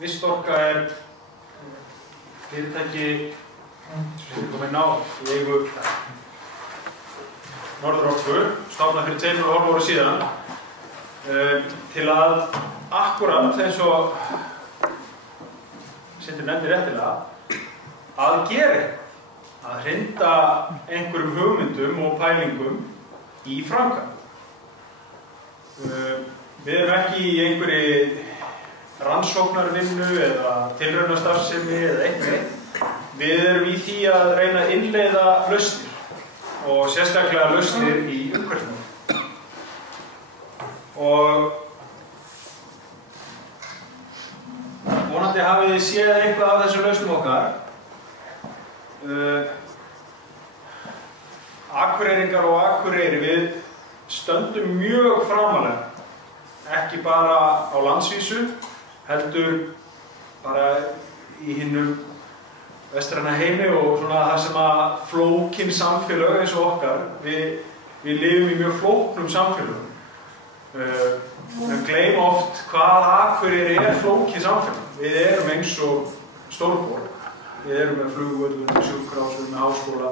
Vistorka fyrirtæki sem er komin á í eigu Norðurorku, stofnað fyrir 2,5 árum síðan til að akkúrat eins og Sindri nefnir réttilega að gera að hrinda einhverjum hugmyndum og pælingum í framkvæmd. Við erum ekki í einhverju rannsóknarvinnu eða tilraunastarfsemi eða eitthvað. Við erum í því að reyna að innleiða lausnir og sérstaklega lausnir í umhverfismálum. Og vonandi hafið þið séð eitthvað af þessu lausnum okkar. Akureyringar og Akureyri, við stöndum mjög framarlega, ekki bara á landsvísu, heldur bara í hinum vestræna heimi og svona það sem að flókin samfélög eins og okkar, við lifum í mjög flóknum samfélögum. Við gleymum oft hvað Akureyri flókið samfélag. Við erum eins og stórborg. Við erum með flugvöllur, sjúkrahús, við erum með háskóla,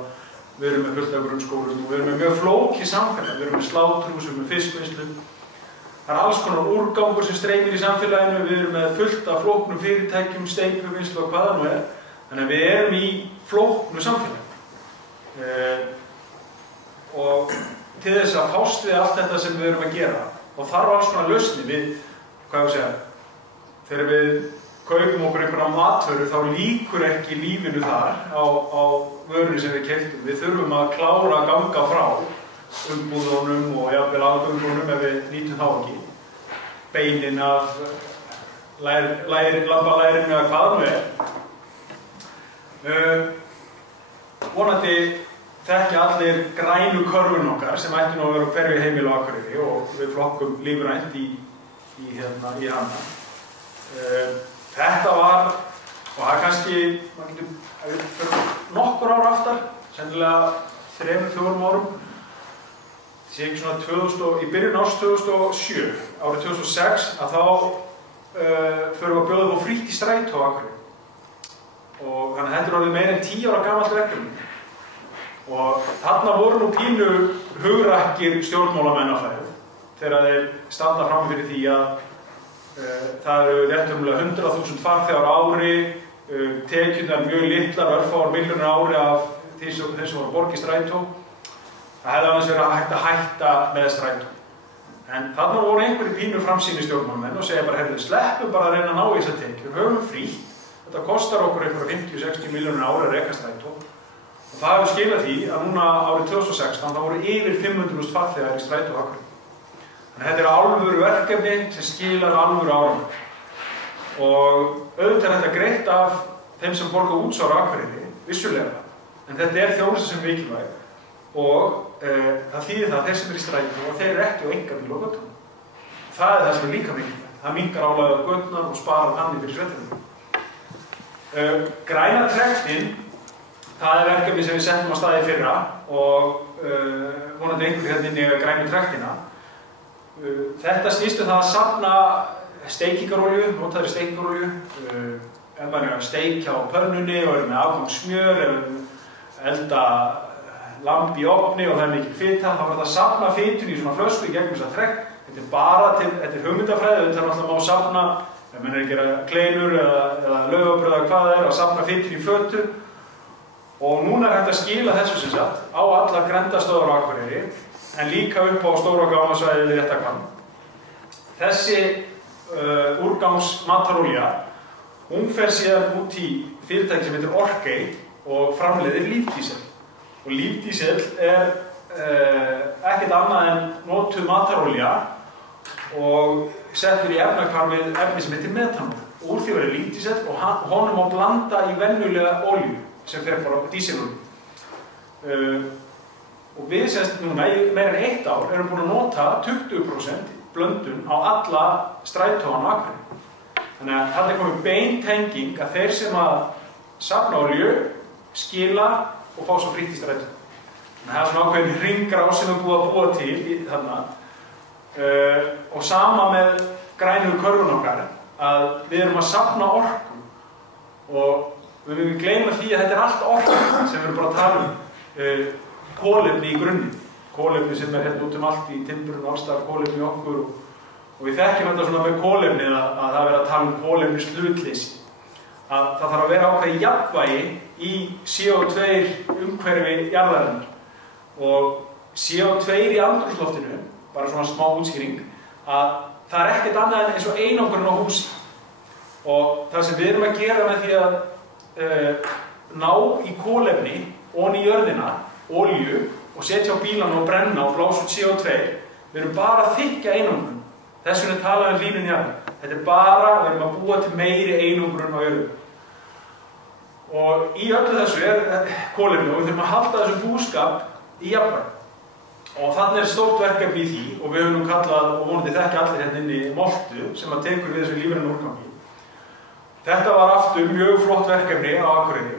við erum með fullt af grunnskólum og við erum með mjög flókið samfélag. Við erum með sláturhús, við erum með fiskvinnslu. Það alls konar úrgangur sem streymir í samfélaginu, við erum með fullt af flóknum fyrirtækjum, steypuvinnslu og hvað það nú er. Þannig að við erum í flóknu samfélagi. Og til þess að fást við allt þetta sem við erum að gera, og þarf alls konar lausnir við, hvað ég að segja, þegar við kaupum okkur einhverja matvöru þá líkur ekki lífinu þar á vörunni sem við keyptum. Við þurfum að klára að ganga frá umbúðunum og jafnvel aðgöngunum ef við nýtum þá ekki. Beinin af lambalærinu eða hvað nú Vonandi þekkja allir grænu körfun okkar sem ætti nú að vera á hverju heimili á Akureyri og við flokkum lífrænt í hana. Þetta var, og það kannski, maður getur fyrir nokkur ára aftar, sennilega 3-4 árum, sé ekki svona í byrjun árs 2007, árið 2006, að þá förum við að bjóða upp á frítt í strætó á Akureyri. Og þannig að þetta er orðið meira en 10 ára gamalt verkefni. Og þarna voru nú pínu hugrakkir stjórnmálamenn á það þegar þeir standa fram fyrir því að það eru réttumlega 100.000 farþegar á ári, tekjurnar mjög litlar, örfáar milljónir á ári af þeim sem voru borg í strætó. Það hefði annars verið hægt að hætta með strætó. En þarna voru einhverjir pínu framsýnir stjórnmálamenn og segja bara, heyrðu, sleppum bara að reyna að ná í þessar tekjur, höfum frítt. Þetta kostar okkur einhverja 50-60 milljónir á ári að reka strætó. Og það hefur skilað því að núna árið 2016 þá voru yfir 500.000 farþegar í strætó á Akureyri. Þannig að þetta er alvöru verkefni sem skilar alvöru árangur. Og auðvitað er þetta greitt af þeim sem borga útsvar á Akureyri, vissulega. En þetta er þjónusta sem er mikilvæg og það þýðir það að þeir sem eru í strætó og þeir eru ekki á einkabíl og götunum. Það er það sem er líka mikilvægt. Það minnkar álagið á göturnar og sparar þannig fyrir sveitarfélögum. Græna trektin, það er verkefni sem við settum á stað í fyrra og vonandi einhverju hérna inn í grænu trektina. Þetta snýst það að safna steikingarolíu, notaðri steikingarolíu, ef maður er að steikja á pönnunni og er með afgangssmjör, ef elda lamb í ofni og það er mikil fita, þá er þetta að safna fitun í svona flösku í gegnum þessa trekk. Þetta er bara þetta er hugmyndafræði, þetta er alltaf að safna, ef maður er að gera kleinur eða laufabrauð eða hvað það er, að safna fitun í fötu. Og núna er hægt að skila þessu sem sagt á alla grenndarstöðvar á Akureyri, en líka upp á stóra gámasvæði við Réttarhvamm. Þessi úrgangsmatarolía, hún fer síðan út í fyrirtæki sem heitir Orkey og framleiðir lífdísel. Og lífdísel er ekkert annað en notuð matarolía og settur í efnahvarfið efni sem heitir metanól. Úr því verður lífdísel og honum má blanda í venjulega olíu sem fer bara á dísilolíu. Og við semst núna í meira en 1 ár erum búin að nota 20% blöndun á alla strætóana á Akureyri. Þannig að þetta er komið bein tenging að þeir sem að safna olíu, skila og fá svo frítt í strætó. Þannig að það er svona ákveðin hringrás sem er búið að búa til þarna. Og sama með grænu körfun okkar. að við erum að safna orku og við viljum gleyma því að þetta allt orku sem við erum bara að tala kolefni í grunni. Kolefni sem hérna út allt í timburinn og allstar kolefni í okkur og við þekkjum þetta svona með kolefni að það vera að tala kolefnis hlutleysi. Að það þarf að vera ákveðið jafnvægi í CO2 umhverfi jarðarinnar og CO2 í andrúmsloftinu, bara svona smá útskýring, að það ekkert annað en eins og einangrun á húsi og það sem við erum að gera með því að ná í kolefni ofan í jörðina, olíu og setja á bílana og brenna og blása út CO2, við erum bara að þykkja einangrun. Þess vegna talaðum hlýnun jarðar. Þetta bara, við erum að búa til meiri einangrun á jörðu. Og í öllu þessu kolefni og við þurfum að halda þessu búskap í jafnvægi. Og þannig stórt verkefni í því og við höfum nú kallað, og vonandi þekkja allir hérna inn í Moltu sem að tekur við þessu lífræna úrgangi. Þetta var aftur mjög flott verkefni á Akureyri.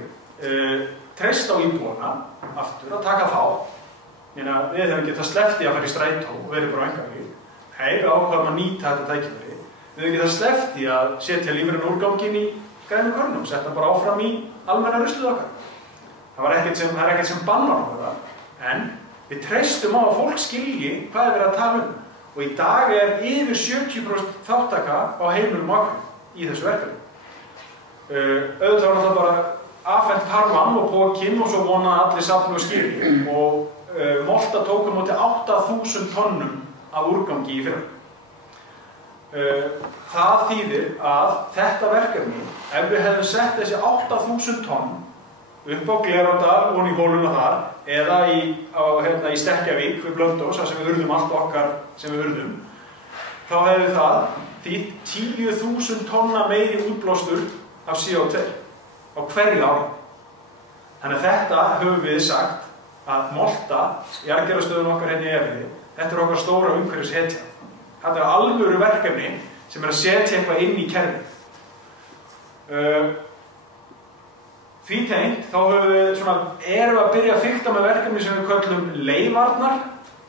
Treyst á íbúana aftur að taka þátt. Við hefum getað sleppt í að fara í strætó og verið bara á enganvík. Nei, við ákvaðum að nýta þetta tækifæri. Við hefum getað sleppt í að setja lífræna úrganginn í grænum körnum, setja bara áfram í almenna ruslið okkar. Það er ekkert sem bannar okkur það, en við treystum á að fólk skilji hvað verið að tala og í dag yfir 70% þáttaka á heimilum okkar í þessu verkefni. Auðvitað var það bara afhent karvan og pókinn og svo vonaði allir safni og skýri og Molta tók á móti 8.000 tonnum af úrgangi í fyrra. Það þýðir að þetta verkefni, ef við hefðum sett þessi 8.000 tonn upp á Glerárdal og í hóluna þar eða í Stekkjavík við Blönduós, þar sem við urðum allt okkar sem við urðum, þá hefði það þýtt 10.000 tonna meiri útblástur af CO2 á hverju ári. Þannig að þetta höfum við sagt að Molta, jarðgerðarstöðin okkar hérna í Efriði, þetta okkar stóra umhverfishetja. Þetta alvöru verkefni sem að setja eitthvað inn í kerfið. Því tengt, þá erum við að byrja að fikta með verkefni sem við köllum leyfarnar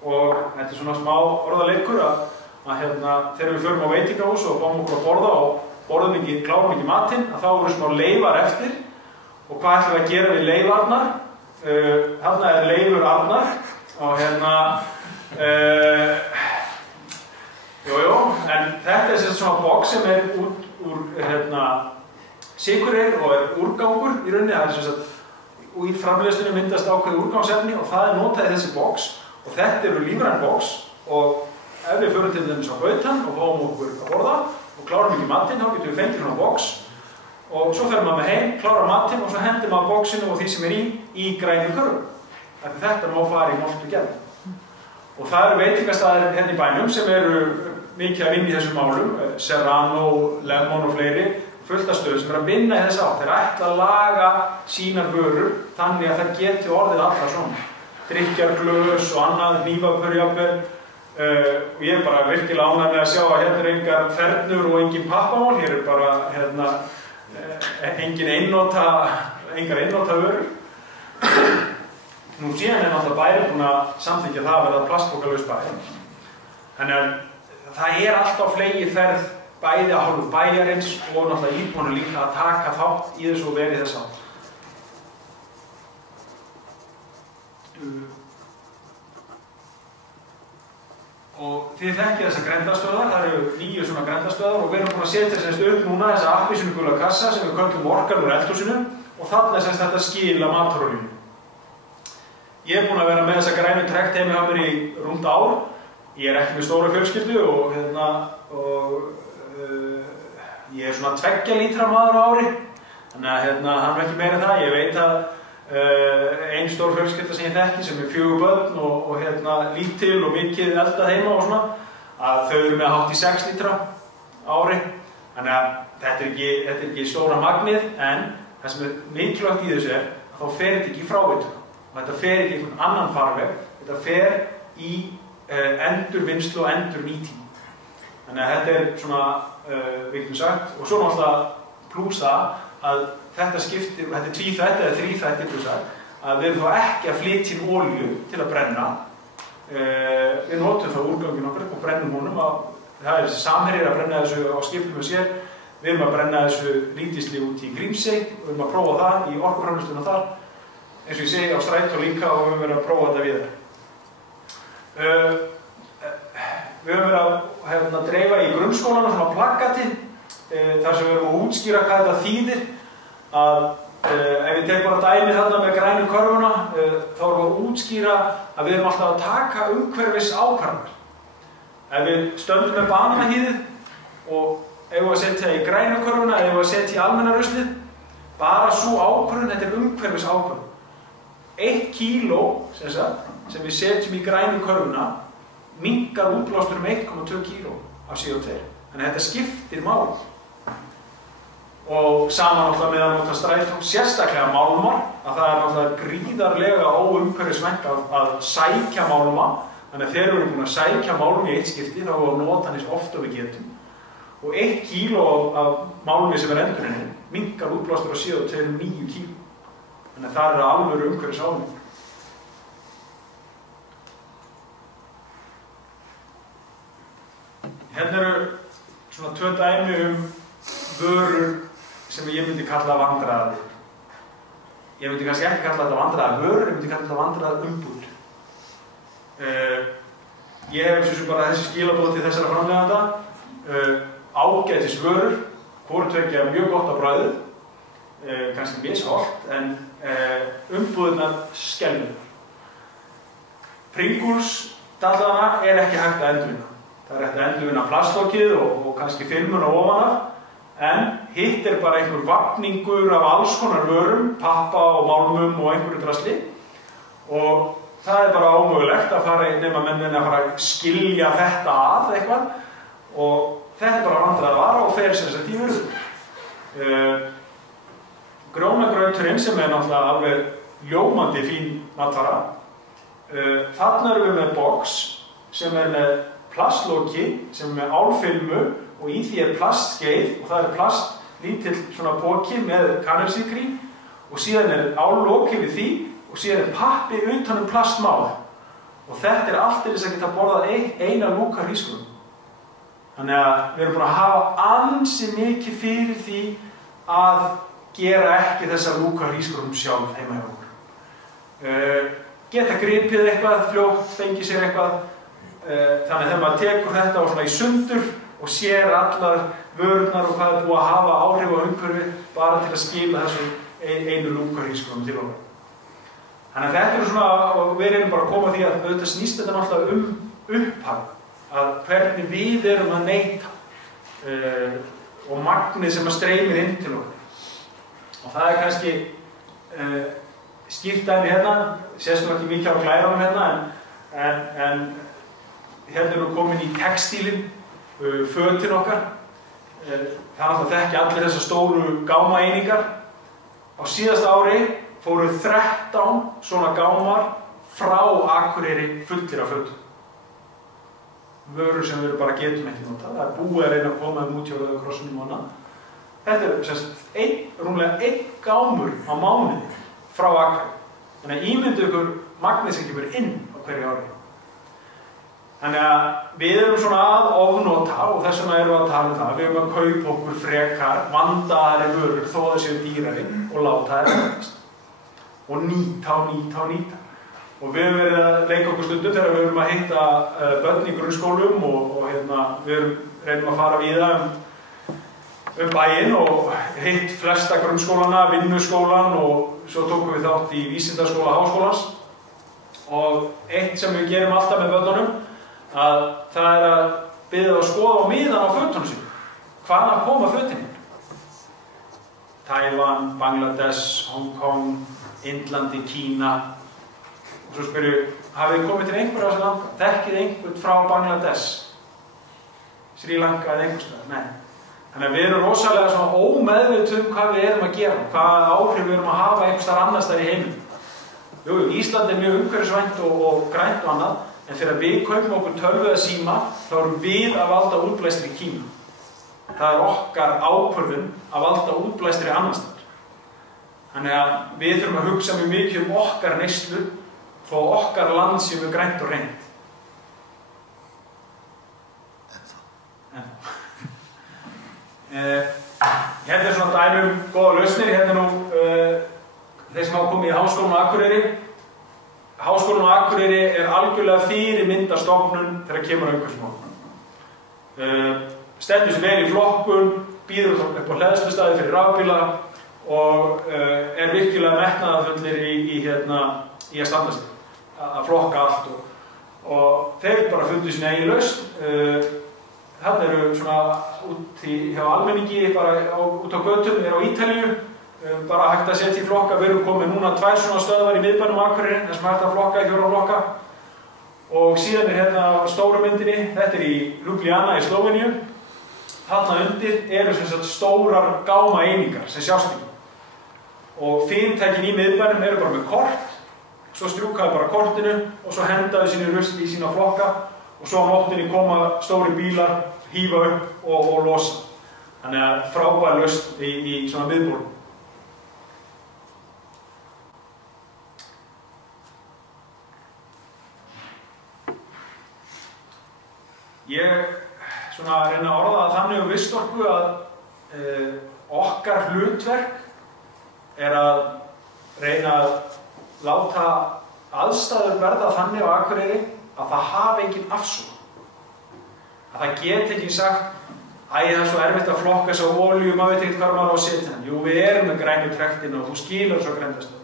og þetta er svona smá orðaleikur að þegar við förum á veitingahús og fáum okkur að borða og klárum ekki matinn, að þá eru smá leyfar eftir og hvað ætlum við að gera við leyfarnar? Þarna Leifur Arnar og en þetta er svona box sem út úr sykureyr og úrgangur í rauninni, það sagt, og í framleiðslunni myndast ákveðið úrgangsefni og það notað í þessi box og þetta eru lífræn box og ef við förum til þess á bautan og fáum okkur að borða og klárum ekki matinn, þá getum við fengið svona box og svo ferum maður með heim, klára matinn og svo hendur maður boxinu og því sem í grænum körfum. Þetta má fara í Moltu gerð. Og það eru veitingastæðir hérna í bænum sem eru mikið að vinna í þessum málum, Serrano, Lemon og fleiri, fullt af stöðum sem eru að vinna í þess átt. Þeir ætla að laga sínar vörur þannig að það geti orðið alltaf svona. Drykkjarglös og annað, hnífapör jafnvel. Og ég er bara virkilega ánægður með að sjá að hérna engar fernur og engin pappamál. Hér bara engar einnota vörur. Nú síðan náttúrulega bærinn búinn að samþykkja það að verða plastpokalaus bær. Þannig að það alltaf fleygi ferð bæði af hálfu bæjarins og náttúrulega íbúanna líka að taka þátt í þessu og verið þess átt. Og þið þekkið þessar grenndarstöðar, það eru 9 svona grenndarstöðar og við erum búin að setja upp núna þessa appelsínugula kassa sem við köllum orkan úr eldhúsinu og þarna þetta skila matarolíunni. Ég er búin að vera með þessa grænu trekt heimi hjá mér í rúmt ár. Ég er ekki með stóra fjölskyldu og ég er svona 2 lítra maður á ári. Þannig að hann ekki meira það. Ég veit að ein stór fjölskylda sem ég þekki sem er 4 börn og lítil og mikið eldað heima og svona, að þau eru með hátt í 6 lítra á ári. Þannig að þetta er ekki stóra magnið, en það sem er mikilvægt í þessu að þá fer þetta ekki í fráveitu. Þetta fer ekki í einhvern annan farveg, þetta fer í endurvinnslu og endurnýting. Þannig að þetta er svona, við getum sagt, og svo náttúrulega plús það að þetta skiptir, þetta er tvíþætt eða þríþætt pluss að við erum þá ekki að flytja inn olíu til að brenna. Við notum þá úrganginn okkar og brennum honum. Það er þessi samherjar að brenna þessu á skipum og sér, Við erum að brenna þessu lífdísli út í Grímsey og við erum að prófa það í orkuframleiðsluna þar. Eins og ég segi á Strætó líka og við höfum verið að prófa þetta víðar. Við höfum verið að dreifa í grunnskólana svona plakati þar sem við erum að útskýra hvað þetta þýðir. Að ef ég tek bara dæmi þarna með grænu körfuna þá erum við að útskýra að við erum alltaf að taka umhverfis ákvarðanir. Ef við stöndum með bananahýðið og ef við að setja í grænu körfuna, ef við að setja í almenna ruslið, bara sú ákvörðun, þetta er umhverfis ákvörðun. 1 kíló sem við setjum í grænu körfuna minnkar útblástur 1,2 kíló af CO2. Þannig að þetta skiptir máli. Og saman náttúrulega með að nota strætó, sérstaklega málmar, að það er náttúrulega gríðarlega óumhverfisvænt að sækja málma. Þannig að þegar við erum búin að sækja málmi í eitt skipti þá erum við að nota hann eins oft og við getum. Og 1 kíló af málmi sem er endurinn minnkar útblástur af CO2 9 kíló. Þannig að það eru alvöru umhverfisáhrif. Hérna eru svona 2 dæmi vörur sem ég myndi kalla vandræði. Ég myndi kannski ekki kalla þetta vandræði vörur, ég myndi kalla þetta vandræði umbúð. Ég hef svo bara þessi skilaboð til þessara framleiðanda. Ágætis vörur, hvoru tveggja mjög gott á bragðið, kannski misholt, en umbúðirnar skelfilegar. Pringles dallana er ekki hægt að endurvinna. Það er hægt að endurvinna plastlokkið og kannski filmuna ofan af, en hitt er bara einhver vafningur af alls konar vörum, pappa og málmum og einhverju drasli, og það er bara ómögulegt að fara nema mennin að fara að skilja þetta að eitthvað, og þetta er bara vandræði vara og fer sem sagt í vörður. Grjónagrauturinn sem er náttúrulega alveg ljómandi fín matvara. Þarna erum við með box sem er með plastloki, sem er með álfilmu og í því er plastskeið og það er lítill svona poki með kanilsykri og síðan er álloki við því og síðan er pappi utan plastmál. Og þetta er allt til þess að geta borðað eina lúka hrísgrjón. Þannig að við erum búin að hafa ansi mikið fyrir því að gera ekki þessa lúka hrísgrjón sjálf heima hjá okkur. Geta gripið eitthvað, fljótt, fengið sér eitthvað. Þannig að þegar maður tekur þetta og svona í sundur og sér allar vörurnar og hvað er búið að hafa áhrif á umhverfi bara til að skila þessu einu lúka hrísgrjón til okkur. Þannig að þetta eru svona, og við erum bara að koma því að auðvitað snýst þetta náttúrulega upphaf, að hvernig við erum að neyta og magnið sem að streymir inn til okkur. Og það er kannski skýrt dæmi hérna, sést ekki mikið á glærunum hérna, en hérna erum við komin í textílinn, fötin okkar. Það er náttúrulega þekki allir þessar stóru gámaeiningar. Á síðasta ári fóru 13 svona gámar frá Akureyri fullir af fötum. Vörur sem við bara getum ekki notað. Það er búið að reyna að koma út hjá Rauða krossinum og annað. Þetta er rúmlega 1 gámur á mánuði frá Akureyri. Þannig að ímyndu ykkur magnið sem kemur inn á hverju ári. Þannig að við erum svona að ofnota og þess vegna erum við að tala um það. Við erum að kaupa okkur frekar vandaðari vörur þó að séu dýrari og láta þær endast. Og nýta. Og við erum verið að leika okkur stundum þegar við erum að hitta börn í grunnskólum og við reynum að fara víða bæinn og hitt flesta grunnskólana, vinnuskólan og svo tókum við þátt í vísindaskóla háskólans. Og eitt sem við gerum alltaf með börnunum að það er að biðja að skoða á miðan á fötunum sínum. Hvaðan koma fötin? Tævan, Bangladesh, Hong Kong, Indlandi, Kína. Og svo spyrjum, hafið þið komið til einhverja á þessu landa? Þekkið einhvern frá Bangladesh, Sri Lanka eða einhverstað? Nei. Þannig að við erum rosalega svona ómeðvituð hvað við erum að gera, hvað áhrif við erum að hafa einhverstaðar annars þar í heiminum. Jú, Ísland er mjög umhverfisvænt og grænt og annað, en þegar við kaupum okkur tölvu eða síma, þá erum við að valda útblæstri í Kína. Það er okkar ákvörðun að valda útblæstri annars þar. Þannig að við þurfum að hugsa mjög mikið okkar neyslu, þó okkar land séu við grænt og hreint. dæmi góða lausnir. Hérna nú þeir sem hafa komið í Háskólann á Akureyri. Háskólinn á Akureyri algjörlega fyrirmyndarstofnun þegar kemur að umhverfismálum. Stendur sig vel í flokkun, býður upp á hleðslustaði fyrir rafbíla og virkilega metnaðarfullir í að standa sig, að flokka allt og þeir bara fundu sína eigin lausn. Þarna eru svona hjá almenningi, bara út á götum, á Ítalíu, bara hægt að setja í flokka. Við erum komið núna 2 svona stöðvar í miðbænum Akureyri, þar sem hægt að flokka í 4 flokka. Og síðan hérna á stóru myndinni, þetta í Ljubljana í Slóveníu. Þarna undir eru sem sagt stórar gámaeiningar sem sjást í. Og fyrirtækin í miðbænum eru bara með kort, svo strjúkaðu bara kortinu og svo hendaðu sínu rusli í sína flokka og svo á nóttinni koma stóri bílar, hífa upp og losa. Þannig að frábær lausn í svona miðbúrum. Ég svona reyna að orða það þannig Vistorku að okkar hlutverk að reyna að láta aðstæður verða þannig á Akureyri að það hafi engin afsögn. Að það get ekki sagt það er svo erfitt að flokka þessa olíu, maður veit ekkert hvað maður á að setja hann. Jú, við erum með grænu trektinu og þú skilur svo græntastöð.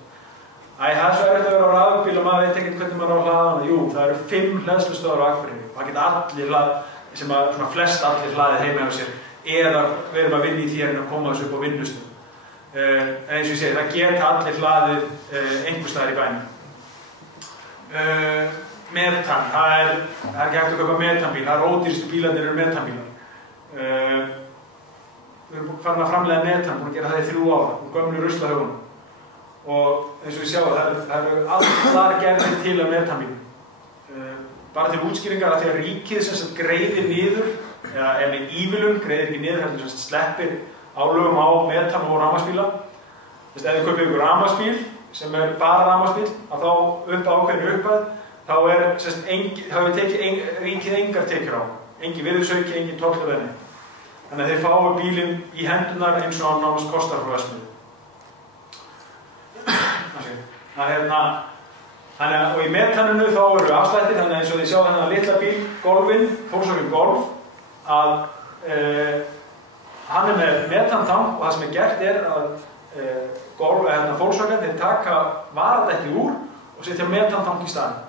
Það er svo erfitt að vera á rafbíl og maður veit ekkert hvernig maður á að hlaða hana. Jú, það eru 5 hleðslustöðvar á Akureyri. Það geta allir hlaðið, sem að svona flest allir hlaðið heima hjá sér, eða við erum að vinna í því að koma þessu upp á vinnustöðum. En eins og ég segi, það geta allir hlaðið einhvers staðar í bænum. Metan, það er ekki hægt að kaupa metanbíl, það ódýrstu bílarnir eru metanbílar. Við erum farin að framleiða metan, búin að gera það í 3 ára, úr gömlu ruslahaugunum. Og eins og við sjáum, það eru allar gerðir til að metanbílum. Bara til útskýringar að því að ríkið sem sagt greiðir niður, eða með ívilun greiðir ekki niður, heldur sem sagt sleppir álögum á metan og rafmagnsbíla. Ef þið kaupið ykkur rafmagnsbíl sem er bara rafmagnsbíl, að þá upp ákveðinu upphæð, þá hefur tekið ríkið engar tekjur á. Engin virðisauki, engin toll af henni. Þannig að þeir fái bílinn í hendurnar eins og hann nánast kostar frá verksmiðju. Og í metaninu þá eru afslættir, þannig eins og þið sjá þennan litla bíl, Golfinn, Volkswagen Golf, að hann er með metantank og það sem er gert að Volkswagen þeir taka varadekkið úr og setja metantank í staðinn.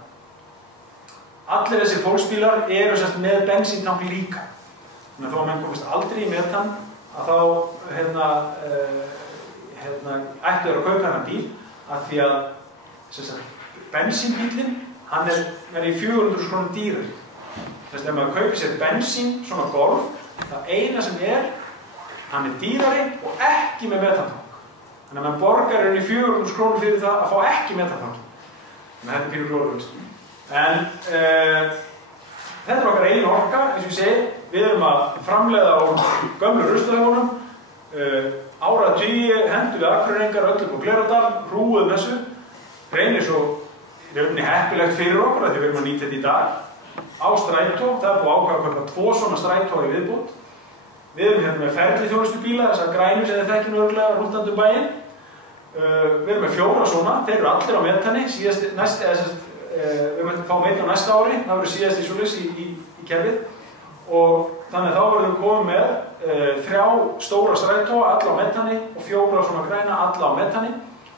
Allir þessir fólksbílar eru sem sagt með bensíntank líka. Þannig að þó að menn komist aldrei í metan, að þá ættu þeir að kaupa þennan bíl, að því að sem sagt, bensínbílinn, hann er í 400.000 krónum dýrari. Þess að ef maður kaupir sér bensín, svona Golf, það eina sem hann er dýrari og ekki með metantank. Þannig að maður borgar í 400.000 krónum fyrir það að fá ekki metantank. Þannig að þetta er pínu glóruvist. En þetta er okkar eigin orka, eins og ég segi, við erum að framleiða á gömlu ruslahaugunum, áratugi hendur við Akureyringar öll upp á Glerárdal, hrúuðum þessu, reynir svo í rauninni heppilegt fyrir okkur að því við erum að nýta þetta í dag. Á strætó, það er búið ákveða að kaupa 2 svona strætó í viðbót. Við erum hérna með ferliþjónustubíla, þessar grænur sem þið þekkjum örugglega rútandi um bæinn. Við erum með 4 svona, þeir eru allir á metani, við möttum fá metan á næsta ári, það verður síðast í svoleiðis í kerfið. Og þannig að þá verðum við komið með 3 stóra strætó, alla á metani og 4 svona græna, alla á metani.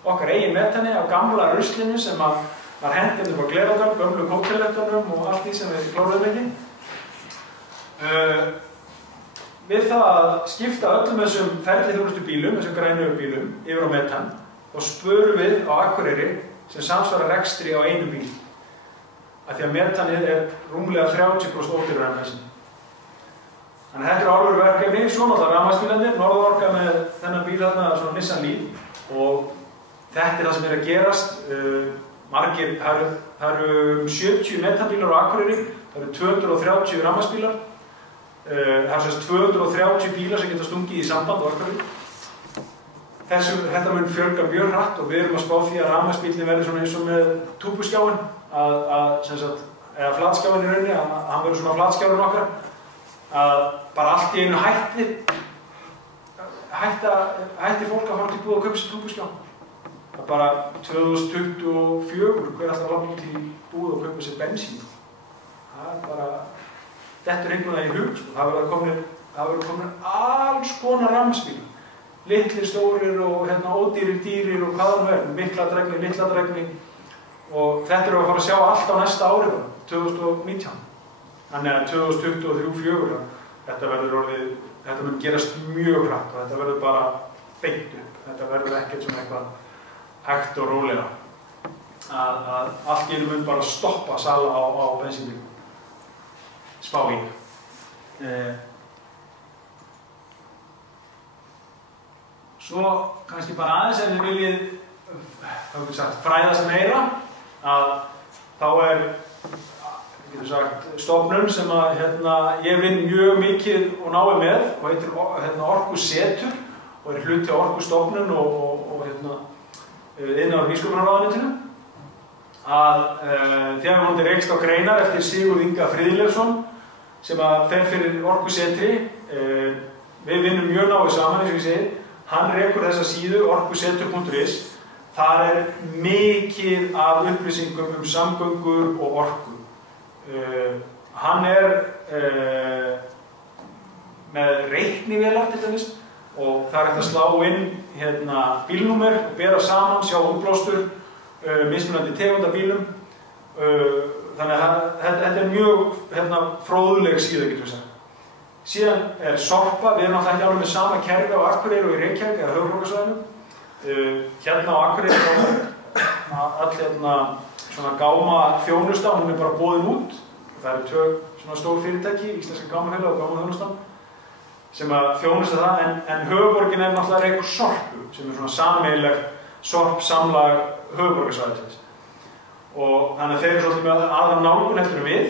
Okkar eigin metani af gamla ruslinu sem var hendið upp á Glerárdal, gömlu kóktelettunum og allt því sem við kláruðum ekki. Við það að skipta öllum þessum ferliþjónustubílum, þessum grænu bílum, yfir á metan, og spörum við á Akureyri sem samsvarar rekstri á einu bíl. Af því að metanið er rúmlega 30% ódýrara en bensín. Þannig að þetta er alvöru verkefni, svo náttúrulega rafmagnsbílarnir, Norðorka með þennan bíl þarna, svona Nissan Leaf, og þetta er það sem er að gerast. Það eru 70 metanbílar á Akureyri, það eru 230 rafmagnsbílar, það eru 230 bílar sem geta stungið í samband á Akureyri. Þetta mun fjölga mjög hratt og við erum að spá því að rafmagnsbílinn verður svona eins og með túbuskjáinn, eða flatskjáinn í rauninni, að hann verður svona flatskjáinn okkar, að bara allt í einu hætti fólk að fara til búð og kaupa sér túnfiskskjá. Það er bara 2024, hver alltaf langt út í búð og kaupa sér bensín. Það er bara, þetta er einhvern veginn í hug, sko. Það verður komin alls konar rafmagnsbílar. Litlir, stórir og ódýrir, dýrir og hvað það er, mikla dregni, litla dregni. Og þetta erum við að fara að sjá allt á næsta ári, 2019. Þannig að 2023-2024, þetta mun gerast mjög hratt og þetta verður bara beint upp. Þetta verður ekkert svona eitthvað hægt og rólega. Að allt í einu mun bara stoppa sala á bensínbílum. Spá í. Svo kannski bara aðeins ef þið viljið fræðast meira að þá stofnun sem ég vinn mjög mikið og nái með og heitir Orkusetur og hluti af Orkustofnun og innan á nýsköpunarráðuneytinu að þegar hún rekst á greinar eftir Sigurð Inga Friðleifsson sem fer fyrir Orkusetri við vinnum mjög náið saman eins og ég segi. Hann rekur þessa síðu, orkusetur.is. Þar mikið af upplýsingum samgöngur og orku. Hann með reiknivélar til dæmis og það hægt að slá inn bílnúmer og bera saman, sjá útblástur, mismunandi tegunda bílum. Þannig að þetta mjög fróðleg síða, getur við sagt. Síðan Sorpa, við erum alltaf ekki alveg með sama kerfi á Akureyri og í Reykjavík eða höfuðborgarsvæðinu. Hérna á Akureyri all svona gáma þjónusta, hún bara boðin út. Það eru tvö svona stór fyrirtæki, Íslenska gámafélag og gámaþjónustan, sem þjónusta það, en höfuðborgin náttúrulega rekur Sorpu, sem svona sameiginlegt sorpsamlag höfuðborgarsvæðisins. Og þannig að þeir eru svolítið með aðra nálgun heldur við.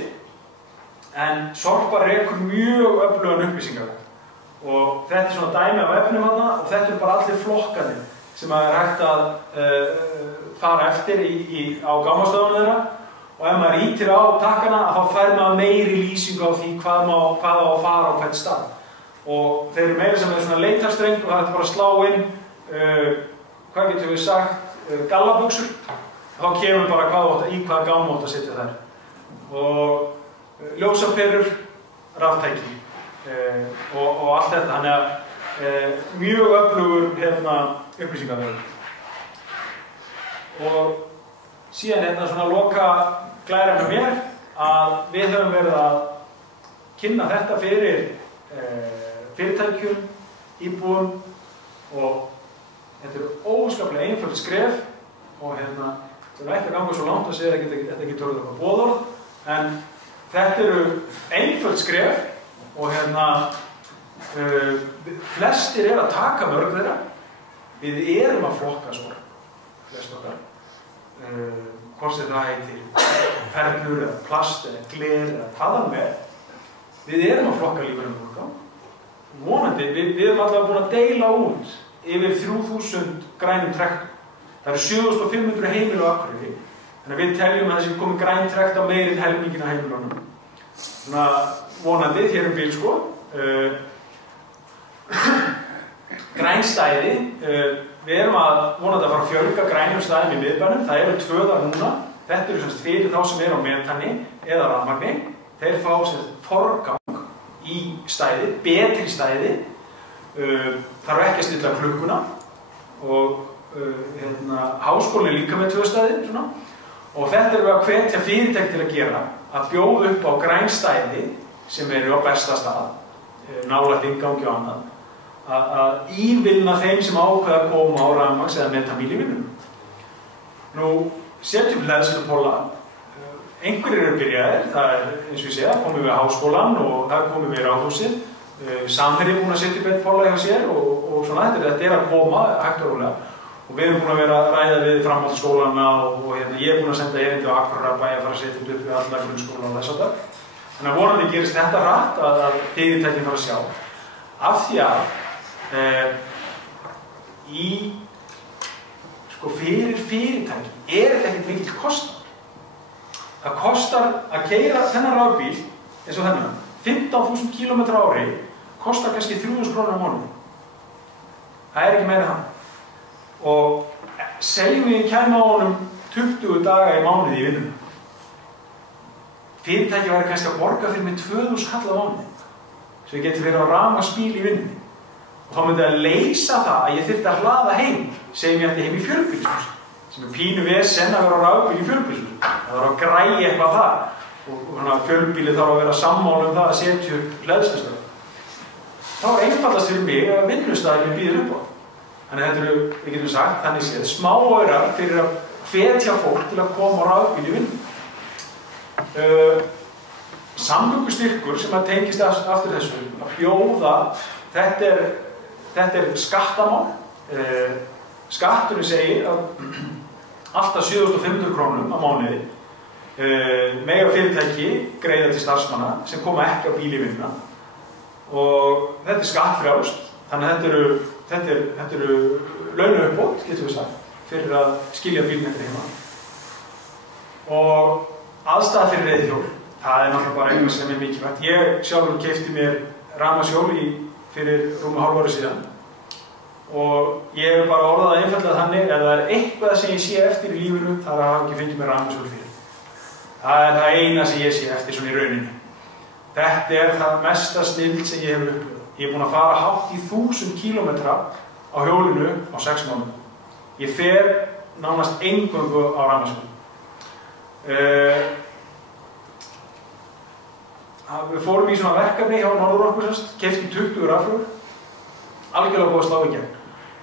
En Sorpa rekur mjög öflugan upplýsingar og þetta svona dæmi af efnum hana og þetta bara allir flokkanir sem hægt að fara eftir á gámastöðunum þeirra og ef maður ýtir á takkana þá fær maður meiri lýsingu á því hvað á að fara á hvern stað og þeir eru meira sem svona leitarstreng og það bara að slá inn hvað getum við sagt gallabuxur þá kemur bara í hvaða gáma átt að setja þær og ljósaperur, raftæki og allt þetta, þannig að mjög öflugur upplýsingarvegur. Og síðan svona loka glæran með mér að við höfum verið að kynna þetta fyrir fyrirtækjum, íbúum og þetta óskaplega einföld skref og það er ekki að ganga svo langt að segja að þetta getur orðið eitthvað boðorð, en þetta eru einföld skref og flestir að taka mörg þeirra. Við erum að flokka svona, flest okkar. Hvort sem það heitir fernur eða plast eða gler eða hvaðan með. Við erum að flokka lífrænum úrgang. Vonandi, við erum alltaf búin að deila út yfir 3000 grænum trektum. Það eru 7500 heimili á Akureyri. Þannig að við teljum að það sé komið græn trekt á meirinn helmingin af heimilunum. Svona vonandi, hér bíl sko. Grænstæði, við erum að vonandi að fara að fjölga grænum stæðum í miðbænum. Það eru 2 þar núna. Þetta eru semst fyrir þá sem eru á metani eða rafmagni. Þeir fá forgang í stæði, betri stæði. Þarf ekki að stilla klukkuna og háskólinn líka með 2 stæði svona. Og þetta við að hvetja fyrirtæki til að gera, að bjóða upp á grænstæði sem eru á besta stað, nálægt inngangi og annað, að ívilna þeim sem ákveða að koma á rafmagns eða metanbíl í vinnunum. Nú, setjum hleðslupolla, einhverjir eru byrjaðir, það eins og ég segja, komum við háskólann og það komum við í Ráðhúsið, Samherji búin að setja upp eitt polla hjá sér og svona þetta að koma hægt og rólega. Og við erum búin að vera að ræða við framhaldsskólana og ég er búin að senda erindi á Akureyrarbæ að fara að setja upp við alla grunnskóla og þess að það. Þannig að vonandi gerist þetta hratt að fyrirtækin fara að sjá. Af því að fyrir fyrirtæki þetta ekkert mikill kostnað. Það kostar að keyra þennan rafbíl eins og þennan 15.000 km á ári kostar kannski 3.000 krónur á mánuði. Það ekki meira hann. Og segjum við kæma á honum 20 daga í mánuði í vinnunum. Fyrirtæki væri kannski að borga fyrir mig 2000 kall á mánuði. Svo ég geti verið á rafmagnsbíl í vinnunni. Og þá myndi að leysa það að ég þyrfti að hlaða heim, segjum ég ætti heim í fjölbýlishúsi. Sem pínu vesen að vera á rafbíl í fjölbýlishúsi. Það þarf að græja eitthvað þar. Og fjölbýlið þarf að vera sammála það að setja upp hleðslustöð. Þá einfaldast fyrir mig að vinnustaðurinn býður upp á. Þannig þetta eru, við getum sagt, þannig séð smáaurar fyrir að hvetja fólk til að koma á rafbíl í vinnu. Samgöngustyrkur sem að tengist aftur þessu að bjóða, þetta er skattamál. Skatturinn segir að alltaf 7.500 krónum á mánuði mega fyrirtæki greiða til starfsmanna sem koma ekki á bíl í vinnuna og þetta er skattfrjálst, þannig að þetta eru launauppbót, getum við sagt, fyrir að skilja bílinn eftir heima. Og aðstæða fyrir reiðhjól, það er náttúrulega bara eitthvað sem er mikilvægt. Ég sjálfur keypti mér rafmagnshjól fyrir rúmu hálfu ári síðan og ég hef bara orðað einfaldlega þannig að það er eitthvað sem ég sé eftir í lífinu þar að hafa ekki fengið mér rafmagnshjól fyrir. Það er það eina sem ég sé eftir svona í rauninni. Þetta er það mesta snilld sem ég hef upplifað. Ég er búinn að fara hátt í 1000 kílómetra á hjólinu á 6 mánuðum. Ég fer nánast eingöngu á rafmagnshjól. Við fórum í svona verkefni hjá Norðurorku, keyptum 20 rafhlöður, algjörlega búið að slá í gegn.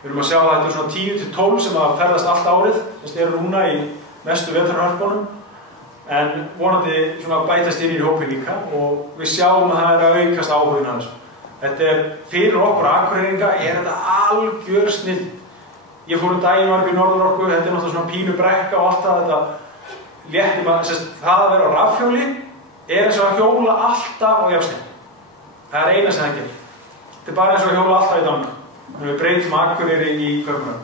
Við erum að sjá að þetta er svona 10 til 12 sem að ferðast allt árið, þess að eru núna í mestu vetrarhörpunum, en vonandi svona bætast inn í hópinn líka og við sjáum að það er að aukast áhuginn að þessu. Þetta er fyrir okkur Akureyringa, er þetta algjör snill. Ég fór daginn upp í Norðurorku, þetta er náttúrulega svona pínu brekka og allt það, þetta léttum að, það að vera á rafhjóli er eins og að hjóla alltaf á jafnsnið. Það er eina sem það gerir. Þetta er bara eins og að hjóla alltaf í Danmörku. Við breytum Akureyri í Kaupmannahöfn.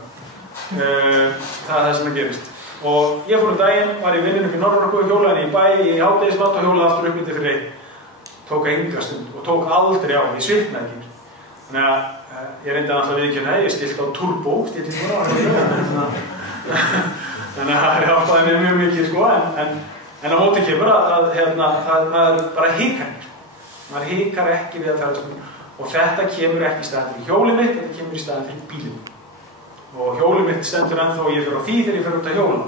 Það er það sem það gerist. Og ég fór daginn, var í vinnunum í Norðurorku, hjólaði í bæ, í hádegismat og hjólaði aftur upp undir fyrir einn. Tók enga stund og tók aldrei á, ég svitnaði ekki. Þannig að ég reyndi alltaf viðurkenna, ég stilti á turbo, þannig að það hjálpaði mér mjög mikið, sko, en á móti kemur að maður bara hikar ekki. Maður hikar ekki við að ferðast. Og þetta kemur ekki í staðinn fyrir hjólið mitt, þetta kemur í staðinn fyrir bílinn. Og hjólið mitt stendur ennþá og ég fer á því þegar ég fer út að hjóla.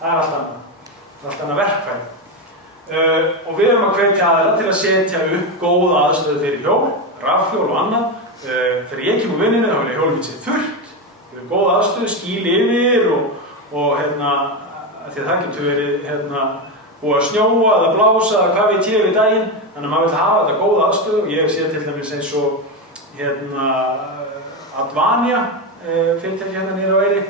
Það er allt annað verkfæri. Og við erum að hvetja aðila til að setja upp góða aðstöðu fyrir hjól, rafhjól og annað. Þegar ég kemur úr vinnunni þá vil ég hjólið mitt sé þurrt, fyrir góða aðstöðu, skýl yfir og því að það getur verið búið að snjóa eða blása eða hvað veit ég við daginn, þannig að maður vil hafa þetta góða aðstöðu og ég hef séð til dæmis eins og Advania fyrirtæki niður á Eyri,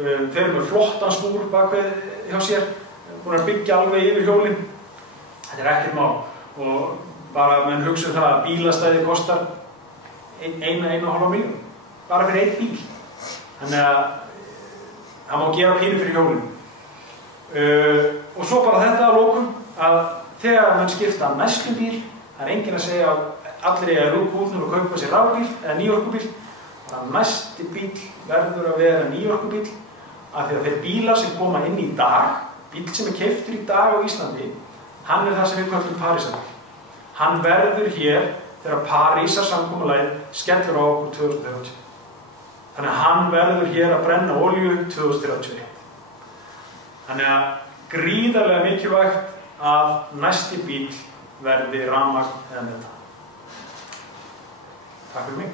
þeir eru með flottan skúr bakvið hjá sér, búin að byggja alveg yfir hjólinn. Þetta er ekkert mál og bara menn hugsa það að bílastæði kostar 1,5 milljón bara fyrir einn bíl. Þannig að það má gera pínu fyrir hjólinn. Og svo bara þetta að lokum að þegar mann skipta næstu bíl, það er enginn að segja að allir eiga rúkúðnur og kaupa sér rafbíl eða nýorkubíl. Þannig að næsti bíl verður að vera nýorkubíl af því að þeir bílar sem koma inn í dag, bíl sem er keyptur í dag á Íslandi, hann er það sem við kallum Parísarbíl. Hann verður hér þegar Parísarsamkomulagið skellur á okkur 2030. Þannig að hann verður hér að brenna olíu 2031. Þannig að gríðarlega mikilvægt að næsti bíl verði rafmagn eða með þetta. Takk fyrir mig.